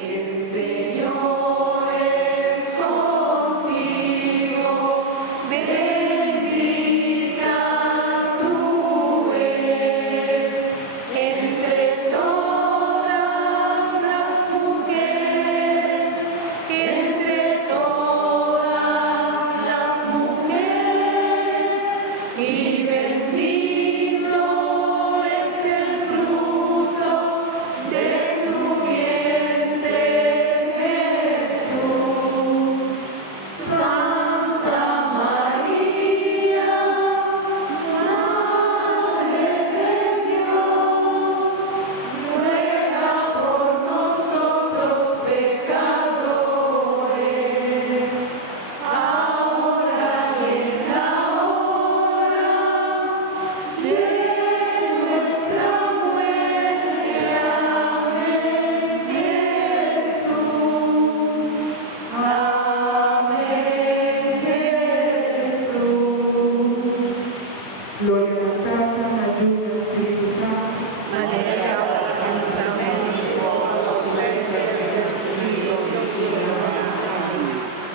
El Señor es contigo, bendita tú eres entre todas las mujeres, entre todas las mujeres, y bendito es el fruto de tu vientre, Jesús. Santa María, Madre de Dios, ruega por nosotros pecadores, ahora y en la hora de nuestra muerte. Amén, Jesús. Amén, Jesús. Gloria al Padre,